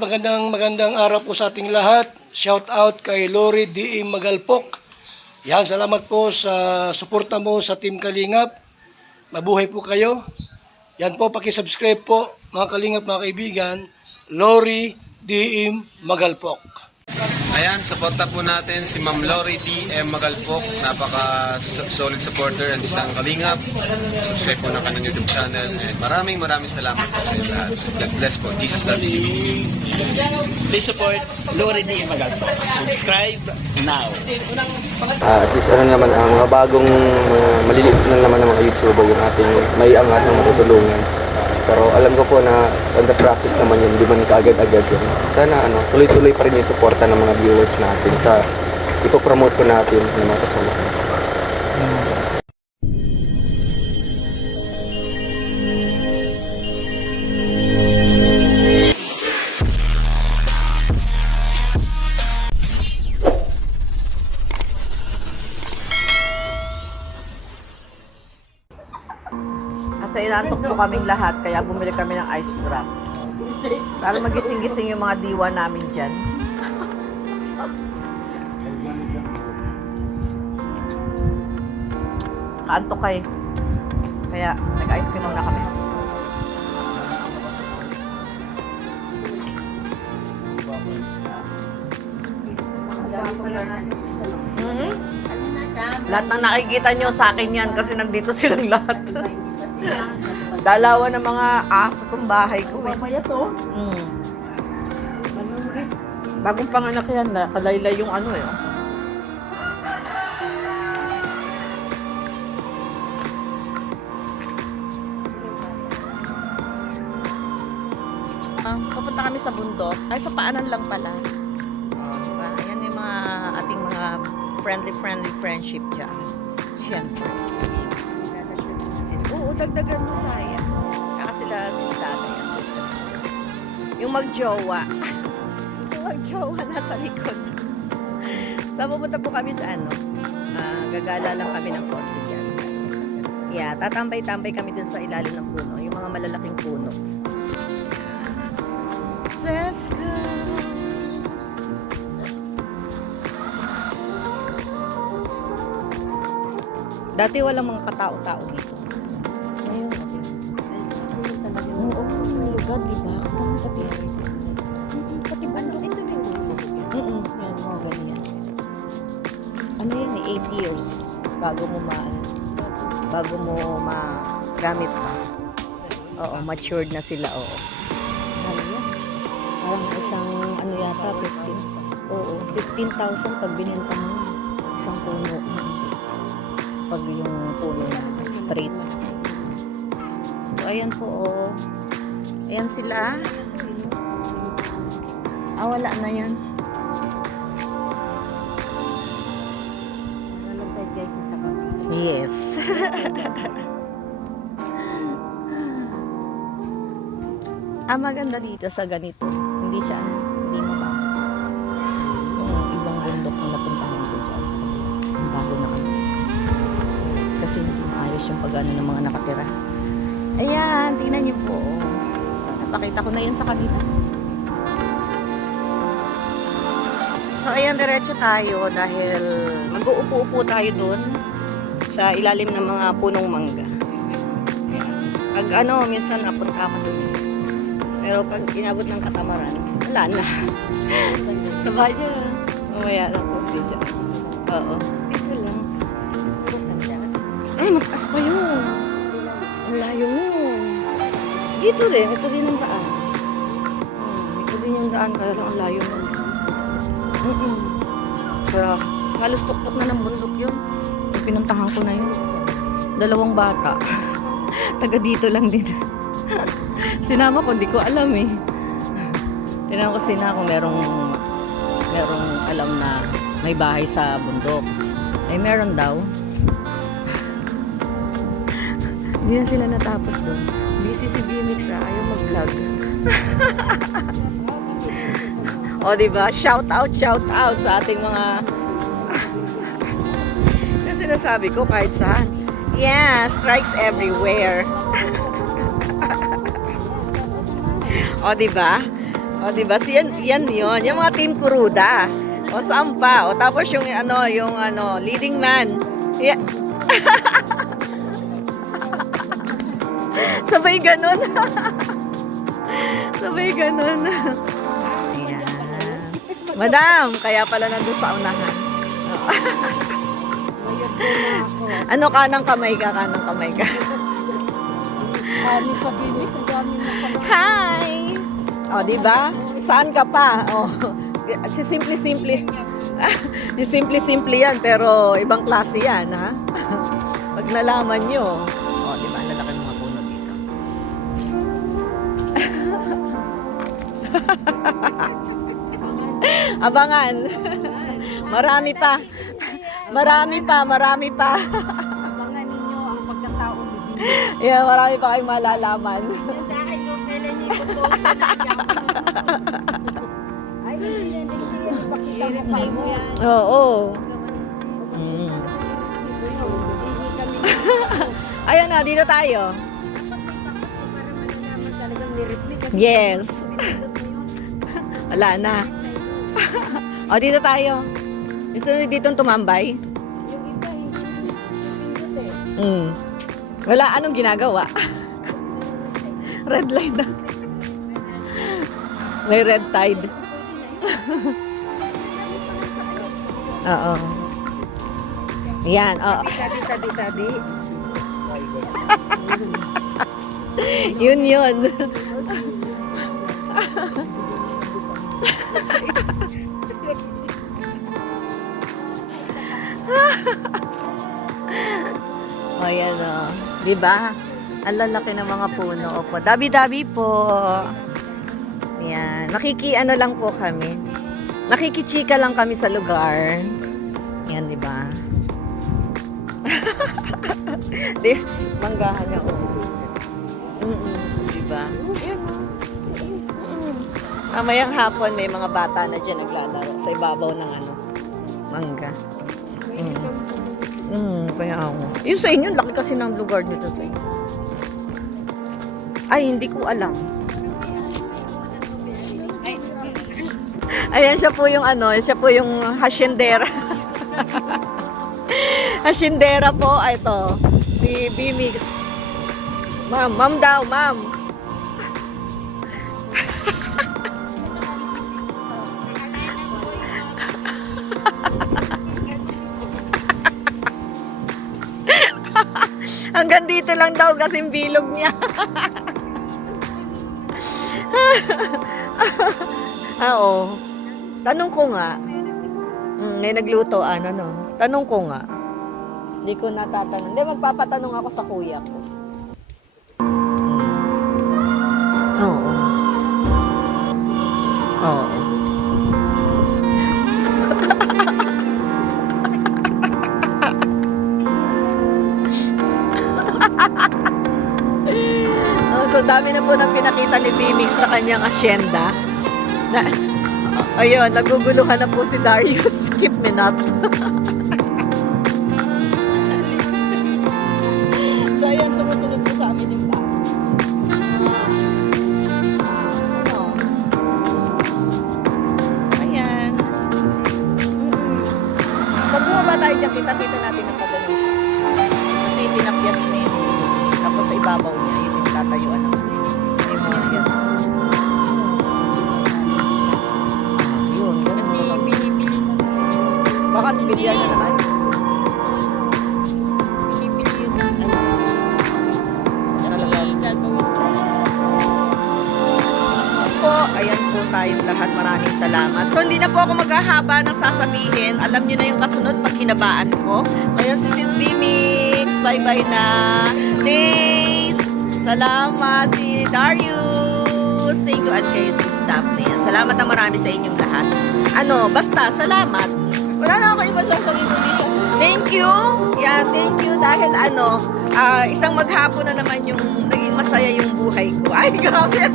Magandang araw po sa ating lahat. Shout out kay Lori D. Magalpok. Yan, salamat po sa suporta mo sa Team Kalingap. Mabuhay po kayo. Yan po, paki-subscribe po mga Kalingap, mga kaibigan. Lori D. Magalpok. Ayan, suporta po natin si Ma'am Lori D.M. Magalpok. Napaka-solid supporter ng isang Kalingap. Subscribe po ng kanyang YouTube channel. And maraming salamat po sa inyo lahat. God bless po. Jesus loves you. Please support Lori D. Magalpok. Subscribe now. At least ano naman, ang mga bagong maliliit lang naman ng mga YouTuber yung ating may angat ng matutulungan. Pero alam ko po na on the process naman yun, di man kaagad-agad yun. Sana tuloy-tuloy pa rin yung suporta ng mga viewers natin sa ipopromote po natin ng mga kasama. At sa inantok po kaming lahat, kaya bumili kami ng ice drop. Para magising-gising yung mga diwa namin dyan. Kaantok kayo. Kaya nag-ice cream muna kami. Lahat ng nakikita nyo sa akin yan kasi nandito silang lahat. Dalawa ng mga aso tong bahay ko. Mamaya to? Bagong panganak yan, kalaylay yung ano eh. Pupunta kami sa bundok. Ay, sa paanan lang pala. Diba? Ayan yung mga ating mga friendly friendship dyan. Siyempre. Oo, dagdagan mo saya. Kaya sila sis tatay. Yung magjowa. Yung magjowa nasa likod. So, pupunta po kami sa gagala lang kami ng konti dyan. Yeah, tatambay-tambay kami dun sa ilalim ng puno. Yung mga malalaking puno. Let's go! Dati walang mga katao-tao dito. Ayun. Oo, my God, diba? Pati bundok ito din. Yan, mga ganyan. Ano yan, 8 years bago mo magamit pa. Oo, matured na sila, oo. Ano yan? Parang isang, yata, 15. Oo, 15,000 pag binenta mo. Isang puno. Pag yung puno na straight. So, ayan po, oh. Ayan sila. Wala na yan. Nalagtay guys na sa pamilya. Yes. Maganda dito sa ganito. Hindi mabaho. Yung ibang bundok na napuntahan ko dyan sa kanila. Ang bago na kami. Kasi hindi maayos yung pag-ano ng mga nakatira. Ayan, tingnan niyo po. Napakita ko na yun sa kanila. So, ayan, diretso tayo dahil mag-uupo-upo tayo dun sa ilalim ng mga punong mangga. Pag minsan napunta ako dun. Pero pag inabot ng katamaran, wala na. Sa bahay dyan. Mamaya na po dito. Oo. Dito lang. Ay, mataas pa yun. Ang layo nun. Dito rin. Ito din ang daan. Ito din yung daan. Kaya lang ang layo nun. So, halos tuktok na ng bundok yun. Pinuntahan ko na yun. 2 bata. Taga dito lang din. Sinama ko, hindi ko alam eh. Tinanong ko kung merong alam na may bahay sa bundok. Ay, meron daw. Hindi na sila natapos doon. Busy si BMX ayaw mag-vlog. O, diba? Shout out sa ating mga yung sinasabi ko kahit saan. Yeah, strikes everywhere. O, diba? O, diba? So, yan yun. Yung mga Team Kuruda. O, saan pa? O, tapos yung leading man. Yeah. Sabay ganun. Sabay ganun. Ayan. Madam, kaya pala nandun sa unahan. Ano, kanang kamay ka, kanang kamay ka. Hi! O, diba? Saan ka pa? O, si simple-simple. Si simple-simple yan, pero ibang klase yan, ha? Pag nalaman nyo. O, diba? Ang lalaki ng mga puno dito. Abangan. Marami pa. Marami pa, marami pa. Abangan ninyo ang pagkataon ni Bibi. Yeah, marami pa kayong malalaman. Sa akin yung kailan niyo ito ay, hindi yan. Pakita mo yan. Oo. Mm. Ayan na, dito tayo. Yes. Wala na. O, dito tayo. Dito tumambay. Wala, anong ginagawa? Red light na. May red tide. Oo. Yan, oo. Tabi. Yun. O, yan o. Diba? Ang lalaki ng mga puno. Opo. Dabi-dabi po. Yan. Ano lang po kami. Nakikichika lang kami sa lugar. Yan, diba? Di, manggahan niya. Diba? Yan o. Mamayang hapon may mga bata na dyan naglalaro sa ibabaw ng mangga. Kaya ako. Yung sa inyo, laki kasi ng lugar nito sa inyo. Ay, hindi ko alam. Ayan, siya po yung hasyendera. Hasyendera po, ito. Si Bimix. Ma'am daw, ma'am. Hanggang dito lang daw kasing bilog niya. Oo. Tanong ko nga. May nagluto, Tanong ko nga. Hindi ko natatanong. Hindi, magpapatanong ako sa kuya ko. Oo. Oo. So, dami na po nang pinakita ni Bimix sa kanyang asyenda. Ayun, naguguluhan na po si Darius. Keep me not. So, ayan, sumusunod po sa amin yung tao. Ayan. Pag bumaba tayo dyan, kita-kita natin ang pagano siya. Kasi tinapyas na yun. Tapos sa ibabaw niya, yun yung tatayuan ng memorias. Yun. Kasi pinipili na. Baka sibilyan na naman. Pinipili yun. Po, ayan po tayong lahat. Maraming salamat. So, hindi na po ako maghahaba ng sasabihin. Alam niyo na yung kasunod pag hinabaan ko. So, ayan si Sis Bimix. Bye-bye na. Days. Salamat si Darius. Thank you and kay Sis Daphne. Salamat na marami sa inyong lahat. Basta, salamat. Wala na ako ibang sasabihin. Thank you. Yeah, thank you. Dahil isang maghapon na naman yung naging masaya yung buhay ko. Ay, grabe.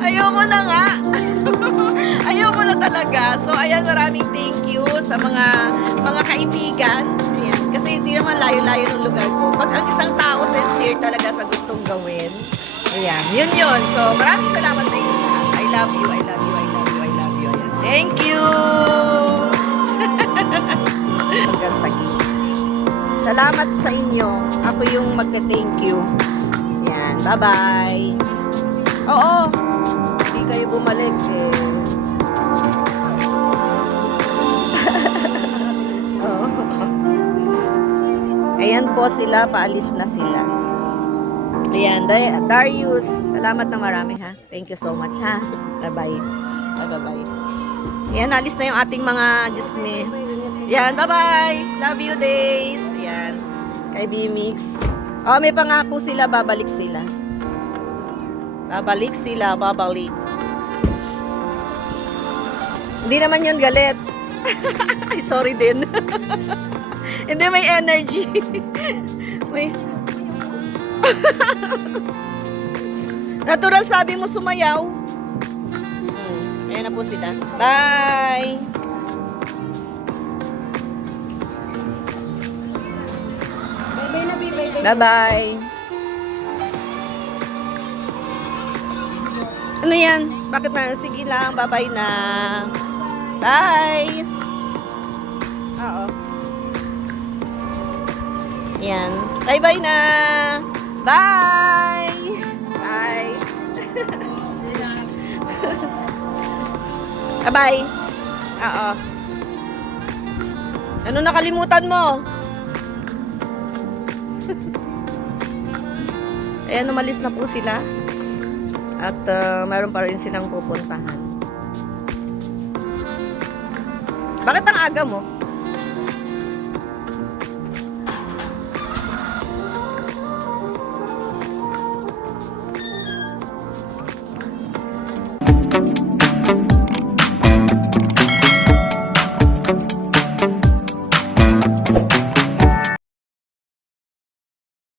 Ayoko na nga. Ayoko na talaga. So, ayan, maraming thank you sa mga kaibigan. Ayan. Kasi hindi naman layo-layo ng lugar ko. Pag ang isang tao sincere talaga sa gustong gawin, Ayan, yun. So, maraming salamat sa inyo lahat. I love you, I love you, I love you, I love you. Ayan. Thank you! Hanggang sa gilid. Salamat sa inyo. Ako yung magka-thank you. Ayan, bye-bye. Oo, hindi kayo bumalik eh. Oo. Ayan po sila, paalis na sila. Ayan, Darius, salamat na marami ha. Thank you so much ha. Bye-bye. Bye-bye. Ayan, alis na yung ating mga Diyos me. Ayan, bye-bye. Love you days. Ayan, kay B-Mix. Oh, may pangako sila, babalik sila. Babalik sila, babalik. Hindi naman yun galit. Ay, sorry din. Hindi, may energy. May... Natural sabi mo sumayaw. Ayan na po sila. Bye! Bye-bye na, bye-bye. Bye-bye! Ano yan? Bakit na? Sige lang, bye-bye na. Bye! Oo. Yan. Bye-bye na! Bye! Bye! Bye-bye! Oo. Ano nakalimutan mo? Ayan, umalis na po sila. At mayroon pa rin silang pupuntahan. Bakit ang aga mo?